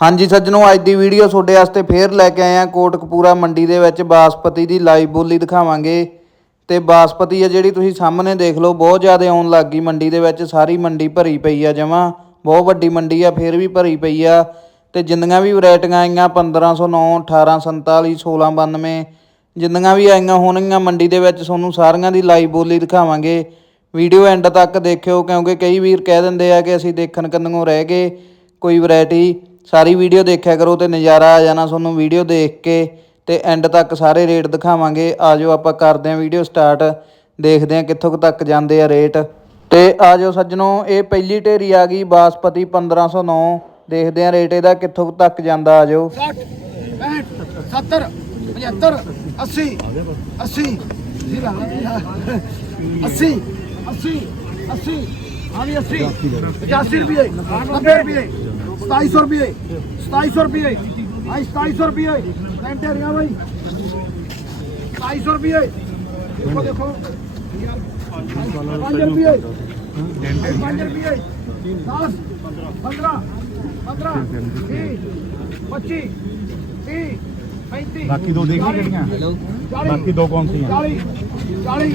ਹਾਂਜੀ ਸੱਜਣੋ, ਅੱਜ ਦੀ ਵੀਡੀਓ ਤੁਹਾਡੇ ਵਾਸਤੇ ਫੇਰ ਲੈ ਕੇ ਆਏ ਆ ਕੋਟਕਪੂਰਾ ਮੰਡੀ ਦੇ ਵਿੱਚ ਬਾਸਪਤੀ ਦੀ ਲਾਈਵ ਬੋਲੀ ਦਿਖਾਵਾਂਗੇ। ਤੇ ਬਾਸਪਤੀ ਆ ਜਿਹੜੀ ਤੁਸੀਂ ਸਾਹਮਣੇ ਦੇਖ ਲਓ, ਬਹੁਤ ਜ਼ਿਆਦਾ ਆਉਣ ਲੱਗ ਗਈ ਮੰਡੀ ਦੇ ਵਿੱਚ, ਸਾਰੀ ਮੰਡੀ ਭਰੀ ਪਈ ਆ ਜਮਾਂ, ਬਹੁਤ ਵੱਡੀ ਮੰਡੀ ਆ, ਫੇਰ ਵੀ ਭਰੀ ਪਈ ਆ। ਤੇ ਜਿੰਨੀਆਂ ਵੀ ਵੈਰਾਈਟੀਆਂ ਆਈਆਂ 1509 1847 1692 ਜਿੰਨੀਆਂ ਵੀ ਆਈਆਂ ਹੋਣਗੀਆਂ ਮੰਡੀ ਦੇ ਵਿੱਚ, ਤੁਹਾਨੂੰ ਸਾਰੀਆਂ ਦੀ ਲਾਈਵ ਬੋਲੀ ਦਿਖਾਵਾਂਗੇ। ਵੀਡੀਓ ਐਂਡ ਤੱਕ ਦੇਖਿਓ, ਕਿਉਂਕਿ ਕਈ ਵੀਰ ਕਹਿ ਦਿੰਦੇ ਆ ਕਿ ਅਸੀਂ ਦੇਖਣ ਕੰਨੋਂ ਰਹਿ ਗਏ, ਕੋਈ ਵੈਰਾਈਟੀ ਸਾਰੀ ਵੀਡੀਓ ਦੇਖਿਆ ਕਰੋ ਤੇ ਨਜ਼ਾਰਾ ਆ ਜਾਣਾ ਤੁਹਾਨੂੰ ਵੀਡੀਓ ਦੇਖ ਕੇ ਤੇ ਐਂਡ ਤੱਕ ਸਾਰੇ ਰੇਟ ਦਿਖਾਵਾਂਗੇ। ਆ ਜਾਓ ਆਪਾਂ ਕਰਦੇ ਹਾਂ ਵੀਡੀਓ ਸਟਾਰਟ ਦੇਖਦੇ ਹਾਂ ਕਿੱਥੋਂ ਤੱਕ ਜਾਂਦੇ ਆ ਰੇਟ ਤੇ ਜਾਓ ਸੱਜਣੋ, ਇਹ ਪਹਿਲੀ ਢੇਰੀ ਆ ਗਈ ਬਾਸਪਤੀ 1509 ਦੇਖਦੇ ਹਾਂ ਰੇਟ ਇਹਦਾ ਕਿੱਥੋਂ ਤੱਕ ਜਾਂਦਾ, ਆਜੋ। 60 65 70 80 80 80 सताई सौ रुपये। सताई सौ रुपये। भाई सताई सौ रुपये। रेंट है भाई। सताई सौ रुपये। देखो पाँच रुपये। पाँच रुपये। दस पंद्रह पंद्रह पच्चीस बाकी दो देखिए बाकी दो कौन सी हैं? चालीस चालीस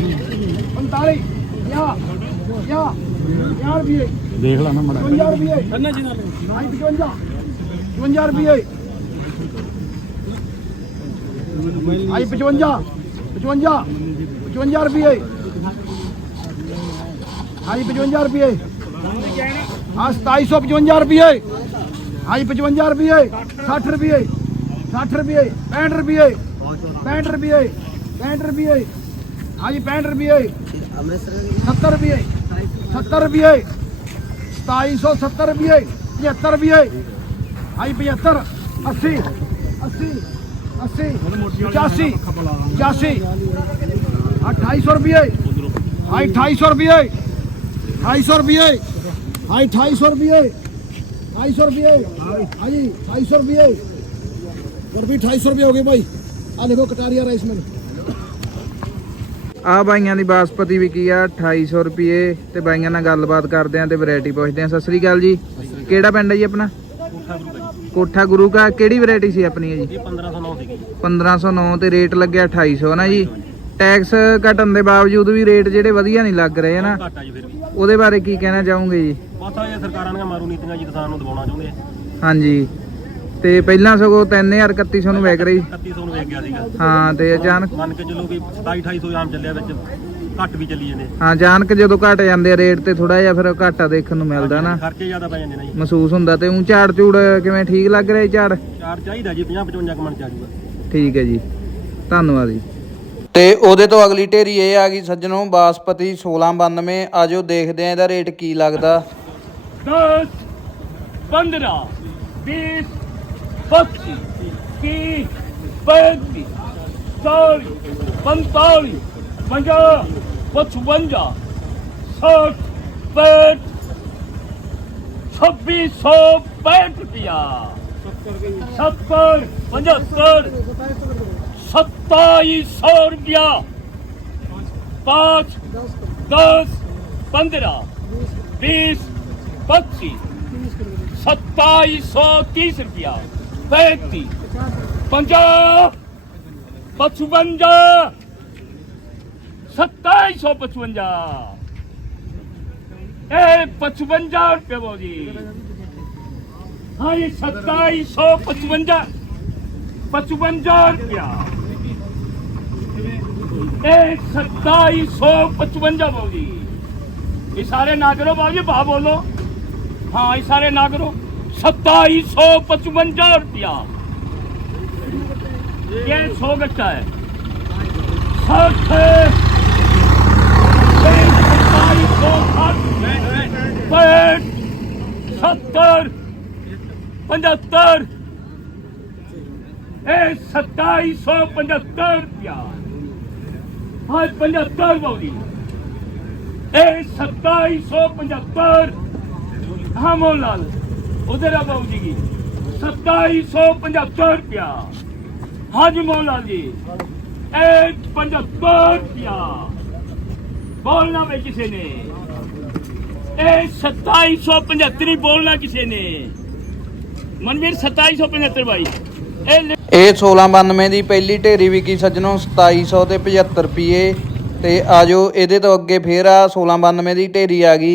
पैंतालीस देख ला ना माड़ा यार भी है करना जी ना ले 55 55 रुपए आई 55 रुपए आई 55 रुपए आई 55 रुपए आई 55 रुपए आई 55 रुपए आई 55 रुपए आई 55 रुपए आई 55 सत्तर रुपये। सताई सौ सत्तर रुपये। पचहत्तर रुपये। आई पचहत्तर, अस्सी अस्सी अस्सी, पचासी पचासी। अट्ठाईस सौ रुपये। आई अठाईस सौ रुपये। ढाई सौ रुपये। आई अठाईस सौ रुपये। ढाई सौ रुपये। हाँ जी ढाई सौ रुपये। और भी ढाई सौ रुपये हो गए भाई। आ देखो, कटारिया राइस में। ਆ ਬਾਈਆਂ ਦੀ ਬਾਸਪਤੀ ਵਿਕੀ ਆ 2800 ਰੁਪਏ ਤੇ ਬਾਈਆਂ ਨਾਲ ਗੱਲਬਾਤ ਕਰਦੇ ਆਂ ਤੇ ਵੈਰਾਈਟੀ ਪੁੱਛਦੇ ਆਂ। ਸਤਿ ਸ੍ਰੀ ਅਕਾਲ ਜੀ। ਕਿਹੜਾ ਪਿੰਡ ਹੈ ਜੀ ਆਪਣਾ? ਕੋਠਾ ਗੁਰੂ ਕਾ ਕਿਹੜੀ ਵੈਰਾਈਟੀ ਸੀ ਆਪਣੀ ਇਹ ਜੀ। 1509 ਸੀਗੀ 1509 ਤੇ ਰੇਟ ਲੱਗਿਆ 2800 ਨਾ ਜੀ। ਟੈਕਸ ਘਟਣ ਦੇ ਬਾਵਜੂਦ ਵੀ ਰੇਟ ਜਿਹੜੇ ਵਧੀਆ ਨਹੀਂ ਲੱਗ ਰਹੇ ਨਾ। ਵੀ। ਉਹਦੇ ਬਾਰੇ ਕੀ ਕਹਿਣਾ ਚਾਹੋਗੇ ਜੀ? ਬਸ ਆ ਸਰਕਾਰਾਂ ਦੀਆਂ ਮਾਰੂ ਨੀਤੀਆਂ ਜੀ ਕਿਸਾਨ ਨੂੰ ਦਬਾਉਣਾ ਚਾਹੁੰਦੇ ਆ। ਹਾਂਜੀ। ਤੇ ਪਹਿਲਾਂ ਸਗੋਂ 3000 3100 ਨੂੰ ਵੇਚ ਰਹੀ। 3100 ਨੂੰ ਵੇਚ ਗਿਆ ਸੀਗਾ। ਹਾਂ ਤੇ ਅਚਾਨਕ ਮੰਨ ਕੇ ਚੱਲੋ ਵੀ 27 2800 ਆਮ ਚੱਲਿਆ ਵਿੱਚ ਘੱਟ ਵੀ ਚੱਲੀ ਜਾਂਦੇ। ਹਾਂ ਅਚਾਨਕ ਜਦੋਂ ਘਟ ਜਾਂਦੇ ਆ ਰੇਟ ਤੇ ਥੋੜਾ ਜਿਹਾ ਫਿਰ ਘਾਟਾ ਦੇਖਣ ਨੂੰ ਮਿਲਦਾ ਨਾ। ਖਰਚੇ ਜ਼ਿਆਦਾ ਪੈ ਜਾਂਦੇ ਨੇ ਜੀ। ਮਹਿਸੂਸ ਹੁੰਦਾ ਤੇ ਉਂ ਝਾੜ ਝੂੜ ਕਿਵੇਂ ਠੀਕ ਲੱਗ ਰਿਹਾ ਝਾੜ? ਚਾਰ ਚਾਹੀਦਾ ਜੀ 50 55 ਕਮਣ ਚਾਹੀਦਾ ਠੀਕ ਹੈ ਜੀ। ਧੰਨਵਾਦ ਜੀ। ਤੇ ਉਹਦੇ ਤੋਂ ਅਗਲੀ ਢੇਰੀ ਇਹ ਆ ਗਈ ਸੱਜਣੋ ਬਾਸਪਤੀ 1692 ਆਜੋ ਦੇਖਦੇ ਆ ਇਹਦਾ ਰੇਟ ਕੀ ਲੱਗਦਾ। 10 15 20 बत्तीस तीस पैंतीस चालीस पैंतालीस पंजाह पचवंजा साठ पैठ छब्बीस सौ पैठ रुपया सत्तर पचहत्तर सत्ताईस सौ रुपया पाँच दस पंद्रह बीस पच्चीस सत्ताईस सौ तीस रुपया ਪੈਂਤੀ 50 55 2755 ਇਹ 55 ਰੁਪਏ ਬੋਜੀ ਹਾਂ ਇਹ 2755 55 ਰੁਪਿਆ ਇਹ 2755 ਬਾਬੂ ਜੀ। ਇਹ ਸਾਰੇ ਨਾ ਕਰੋ ਬਾਬੂ ਜੀ ਬਾ ਬੋਲੋ। ਹਾਂ, ਇਹ ਸਾਰੇ ਨਾ ਕਰੋ सत्ताईस सौ पचवंजा रुपया ये सौ गट्टा है साठ सत्ताईस सौ साठ पैंठ सत्तर पचहत्तर ए सत्ताईस सौ पचहत्तर रुपया हाँ पचहत्तर बोली ए सत्ताईस सौ पचहत्तर हाँ मोहनलाल उधर आ बाबू जी की सत्ताईस सौ पचहत्तर रुपया हाँ जी मोहनलाल जी एक पचहत्तर रुपया बोलना भाई किसी ने ए सत्ताईस सौ पचहत्तर ही बोलना किसी ने ਮਨਵੀਰ 2775 ਬਾਈ ਇਹ ਲਿ- ਇਹ 1692 ਦੀ ਪਹਿਲੀ ਢੇਰੀ ਵਿਕੀ ਸੱਜਣੋ 2700 ਤੇ 75 ਰੁਪਏ ਤੇ ਆਜੋ ਇਹਦੇ ਤੋਂ ਅੱਗੇ ਫੇਰ ਆ 1692 ਦੀ ਢੇਰੀ ਆ ਗਈ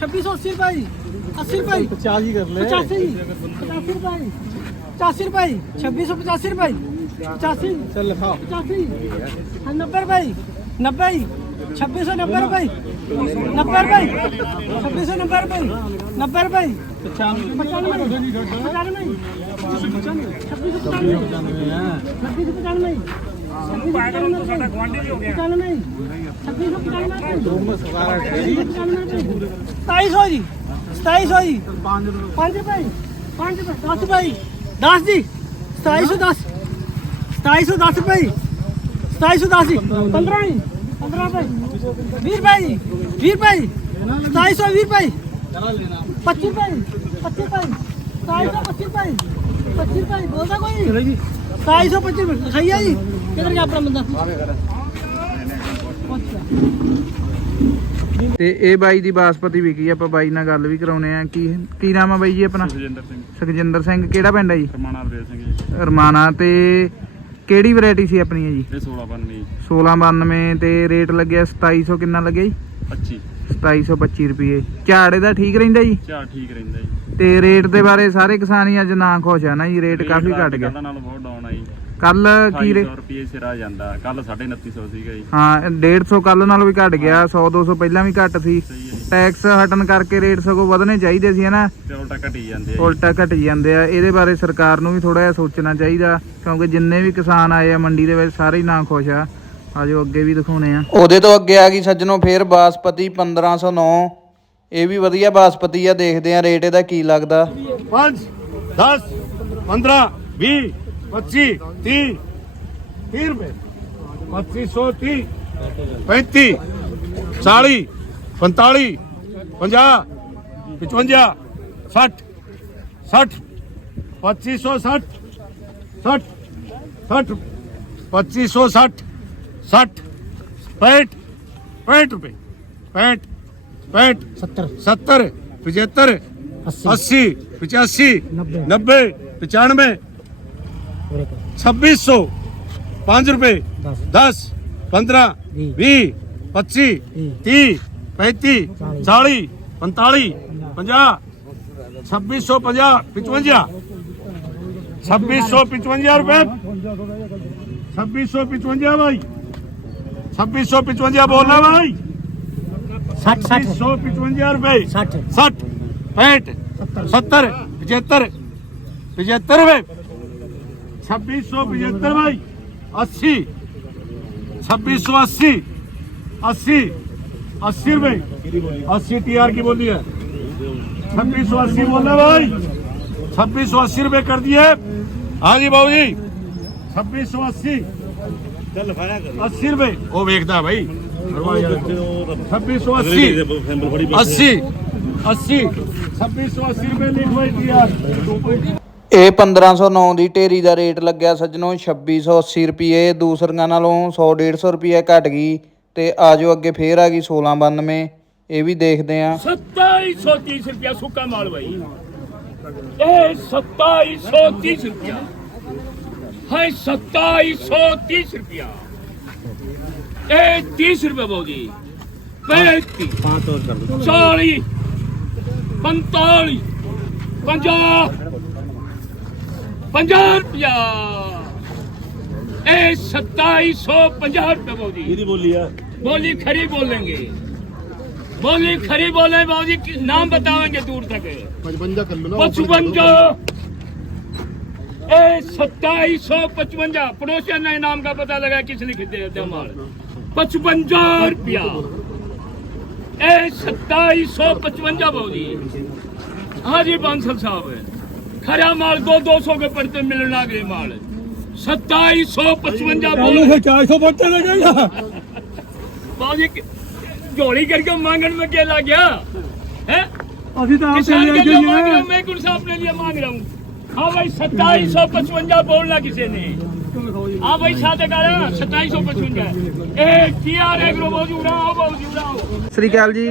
2680 रुपए जी 80 रुपए पचासी कर ले पचासी पचासी रुपए पचासी रुपए छब्बीस सौ पचासी रुपए पचासी चल लिखा पचासी नब्बे रुपए नब्बे छब्बीस सौ नब्बे रुपए नब्बे रुपए छब्बीस सौ नब्बे रुपए नब्बे रुपए पचानवे पचानवे छब्बीस सौ पचानवे छब्बीस सौ पचानवे छब्बीस सौ पचानवे जी। छब्बीस सौ पचानवे जी। पचानवे जी। छब्बीस सौ पचानवे जी। सताई सौ जी सताई सौ जी पाँच रुपए जी पाँच रुपए दस रुपए जी दस जी सताई सौ दस सताई सौ दस रुपए जी सताई सौ दस जी पंद्रह जी पंद्रह रुपए बीस रुपए जी बीस रुपए जी सताई सौ बीस रुपए जी ਕਿਧਰ ਗਿਆ ਆਪਣਾ ਬੰਦਾ? ਤੇ ਇਹ ਬਾਈ ਦੀ ਬਾਸਪਤੀ ਵਿਕੀ ਆਪਾਂ ਬਾਈ ਨਾਲ ਗੱਲ ਵੀ ਕਰਾਉਨੇ ਆ। ਕੀ ਕੀ ਨਾਮ ਆ ਬਾਈ ਜੀ ਆਪਣਾ? ਸੁਖਜਿੰਦਰ ਸਿੰਘ। ਸੁਖਜਿੰਦਰ ਸਿੰਘ ਕਿਹੜਾ ਪਿੰਡ ਹੈ ਜੀ? ਰਮਾਣਾ ਬਰੇਲ ਸਿੰਘ ਜੀ। ਰਮਾਣਾ ਤੇ ਕਿਹੜੀ ਵੈਰਾਈਟੀ ਸੀ ਆਪਣੀ ਹੈ ਜੀ? ਇਹ 1692 1692 ਤੇ ਰੇਟ ਲੱਗਿਆ 2700 ਕਿੰਨਾ ਲੱਗਿਆ ਜੀ? 25 2725 ਰੁਪਏ। ਝਾੜੇ ਦਾ ਠੀਕ ਰਹਿੰਦਾ ਜੀ? ਝਾੜ ਠੀਕ ਰਹਿੰਦਾ ਜੀ। ਤੇ ਰੇਟ ਦੇ ਬਾਰੇ ਸਾਰੇ ਕਿਸਾਨ ਹੀ ਅੱਜ ਨਾ ਖੁਸ਼ ਆ ਨਾ ਜੀ ਰੇਟ ਕਾਫੀ ਘਟ ਗਿਆ। ਨਾਲੋਂ ਬਹੁਤ ਡਾਊਨ ਆ ਜੀ। ਕੱਲ ਕੀ ਰੇ 250 ਰੁਪਏ ਸਿਰਾ ਜਾਂਦਾ। ਕੱਲ 2950 ਸੀਗਾ ਜੀ। ਹਾਂ 150 ਕੱਲ ਨਾਲੋਂ ਵੀ ਘਟ ਗਿਆ 100 200 ਪਹਿਲਾਂ ਵੀ ਘਟ ਸੀ। ਟੈਕਸ ਹਟਣ ਕਰਕੇ ਰੇਟ ਸਗੋਂ ਵਧਣੇ ਚਾਹੀਦੇ ਸੀ ਹਨਾ? ਉਲਟਾ ਘਟੀ ਜਾਂਦੇ ਆ। ਉਲਟਾ ਘਟੀ ਜਾਂਦੇ ਆ। ਇਹਦੇ ਬਾਰੇ ਸਰਕਾਰ ਨੂੰ ਵੀ ਥੋੜਾ ਜਿਹਾ ਸੋਚਣਾ ਚਾਹੀਦਾ ਕਿਉਂਕਿ ਜਿੰਨੇ ਵੀ ਕਿਸਾਨ ਆਏ ਆ ਮੰਡੀ ਦੇ ਵਿੱਚ ਸਾਰੇ ਹੀ ਨਾ ਖੁਸ਼ ਆ। ਆਜੋ ਅੱਗੇ ਵੀ ਦਿਖਾਉਣੇ ਆ। ਉਹਦੇ ਤੋਂ ਅੱਗੇ ਆ ਗਈ ਸੱਜਣੋ ਫੇਰ ਬਾਸਪਤੀ 1509 ਇਹ ਵੀ ਵਧੀਆ ਬਾਸਪਤੀ ਆ ਦੇਖਦੇ ਆ ਰੇਟ ਇਹਦਾ ਕੀ ਲੱਗਦਾ। 5 10 15 20 पच्चीस तीन तीन रुपए पच्चीस सौ तीन पैंतीस चालीस पंतालीस पंजा पचवंजा सठ सठ पच्चीस सौ सठ सठ सठ पच्चीस सौ सठ सठ पैंठ पैंठ रुपये पैंठ पैंठ सत्तर। सत्तर पचहत्तर अस्सी। पचासी नब्बे पचानवे छब्बीस सौ पाँच रुपए दस पंद्रह भी पच्ची ती पैंती चाली पंताली पंजाह छब्बीस सौ पंजाह पिचवंजा छब्बीस सौ पिचवंजा रुपए छब्बीस सौ पिचवंजा भाई छब्बीस सौ पिचवंजा बोलना भाई साठ छब्बीस सौ पिचवंजा रुपए साठ साठ पैंठ सत्तर पचहत्तर पचहत्तर रुपए छब्बीस सौ पचहत्तर भाई। अस्सी। छब्बीस सौ अस्सी। अस्सी। अस्सी रुपए। अस्सी टी आर की बोली है। छब्बीस सौ अस्सी बोल रहे भाई। छब्बीस सौ अस्सी रुपए कर दिए। हाँ जी बाबू जी। छब्बीस सौ अस्सी। अस्सी रुपए। वो वेखता भाई। छब्बीस सौ अस्सी। अस्सी। अस्सी। छब्बीस सौ अस्सी रुपए लिख भाई टी आर ਇਹ 1509 ਦੀ ਢੇਰੀ ਦਾ ਰੇਟ ਲੱਗਿਆ ਸੱਜਣੋ 2680 ਰੁਪਏ, ਦੂਸਰੀਆਂ ਨਾਲੋਂ 100 150 ਰੁਪਏ ਘਟ ਗਈ ਤੇ ਆਜੋ ਅੱਗੇ ਫੇਰ ਆ ਗਈ 1692 ਇਹ ਵੀ ਦੇਖਦੇ ਆ 2730 ਰੁਪਏ ਸੁੱਕਾ ਮਾਲ ਬਾਈ। ਇਹ 2730 ਰੁਪਏ ਹੈ 2730 ਰੁਪਏ ਇਹ 30 ਰੁਪਏ ਬੋਗੀ 35 5 40 45 50 पंजाह रुपया ए सत्ताईस सौ पंजाह रुपया बोगी ਬੋਲੀ ਆ बोली खरी बोलेंगे बोली खरी बोले बाबूजी कि- नाम बताएंगे दूर तक पचवंजा ए सत्ताईस सौ पचवंजा पड़ोसिया ने नाम का पता लगा किस लिख दे माल पचवंजा रुपया ए सत्ताईस सौ पचवंजा बाबूजी हाँ जी बांसल साहब खरा माल दो दो सौ के पड़ते मिलना गए माल 2755 ਬੋਲ 400 ਬੱਚੇ ਲੱਗੇਗਾ ਬਾਜੀ ਝੋਲੀ ਕਰਕੇ मांगने में क्या लग गया है ਅਸੀਂ ਤਾਂ किसान के लिए मांग रहा हूं मैं कौन सा अपने लिए मांग रहा हूँ हाँ भाई सत्ताईस सौ पचवंजा बोलना किसी ने हाँ भाई साथ करा सत्ताईस सौ पचवंजा ए किया रे ग्रो बाबू उड़ाओ बाबू उड़ाओ ਸਤਿ ਸ੍ਰੀ ਅਕਾਲ ਜੀ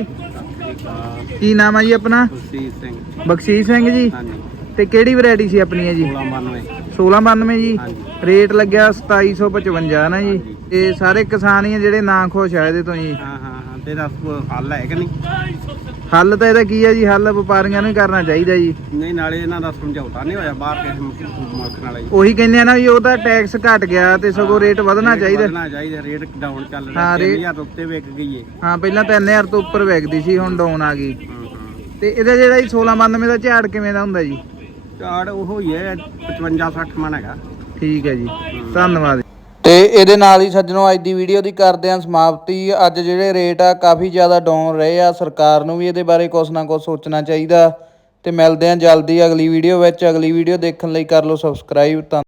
ਕੀ ਨਾਮ ਆ ਜੀ ਆਪਣਾ ਬਖਸ਼ੀਸ਼ ਸਿੰਘ ਬਖਸ਼ੀਸ਼ ਸਿੰਘ ਜੀ ਹਾਂਜੀ ਤੇ ਕਿਹੜੀ ਵੈਰਾਈਟੀ ਸੀ ਆਪਣੀ ਹੈ ਜੀ? 1692 1692 ਜੀ। ਰੇਟ ਲੱਗਿਆ 2755 ਨਾ ਜੀ। ਤੇ ਸਾਰੇ ਕਿਸਾਨ ਹੀ ਆ ਜਿਹੜੇ ਨਾ ਖੁਸ਼ ਆ ਇਹਦੇ ਤੋਂ ਜੀ। ਹਾਂ ਹਾਂ ਹਾਂ। ਤੇ ਦੱਸ ਹੱਲ ਹੈ ਕਿ ਨਹੀਂ? ਹੱਲ ਤਾਂ ਇਹਦਾ ਕੀ ਹੈ ਜੀ? ਹੱਲ ਵਪਾਰੀਆਂ ਨੂੰ ਹੀ ਕਰਨਾ ਚਾਹੀਦਾ ਜੀ। ਨਹੀਂ ਨਾਲੇ ਇਹਨਾਂ ਦਾ ਸਮਝੌਤਾ ਨਹੀਂ ਹੋਇਆ ਬਾਹਰ ਕਿਸੇ ਮੁਲਕ ਨਾਲ ਜੀ ਉਹੀ ਕਹਿੰਦੇ ਆ ਨਾ ਵੀ ਉਹਦਾ ਟੈਕਸ ਘਟ ਗਿਆ ਤੇ ਸਗੋਂ ਰੇਟ ਵਧਣਾ ਚਾਹੀਦਾ। ਵਧਣਾ ਚਾਹੀਦਾ। ਰੇਟ ਡਾਊਨ ਚੱਲ ਰਿਹਾ। ਰੇਟ- 3000 ਉੱਤੇ ਵਿਕ ਗਈ ਏ। ਹਾਂ ਪਹਿਲਾਂ 3000 ਤੋਂ ਉੱਪਰ ਵਿਕਦੀ ਸੀ ਹੁਣ ਡਾਊਨ ਆ ਗਈ। ਤੇ ਇਹਦਾ ਜਿਹੜਾ ਜੀ 1692 ਦਾ ਝਾੜ ਕਿਵੇਂ ਦਾ ਹੁੰਦਾ ਜੀ? ਝਾੜ ਉਹ ਹੀ ਹੈ 55 60 ਮਣ ਹੈਗਾ। ਠੀਕ ਹੈ ਜੀ। ਧੰਨਵਾਦ। ਤੇ ਇਹਦੇ ਨਾਲ ਹੀ ਸੱਜਣੋ ਅੱਜ ਦੀ ਵੀਡੀਓ ਦੀ ਕਰਦੇ ਆਂ ਸਮਾਪਤੀ। ਅੱਜ ਜਿਹੜੇ ਰੇਟ ਆ ਕਾਫੀ ਜ਼ਿਆਦਾ ਡਾਊਨ ਰਹੇ ਆ ਸਰਕਾਰ ਨੂੰ ਵੀ ਇਹਦੇ ਬਾਰੇ ਕੁਛ ਨਾ ਕੁਛ ਸੋਚਣਾ ਚਾਹੀਦਾ। ਤੇ ਮਿਲਦੇ ਆਂ ਜਲਦੀ ਅਗਲੀ ਵੀਡੀਓ ਵਿੱਚ। ਅਗਲੀ ਵੀਡੀਓ ਦੇਖਣ ਲਈ ਕਰ ਲਓ ਸਬਸਕ੍ਰਾਈਬ ਤਾਂ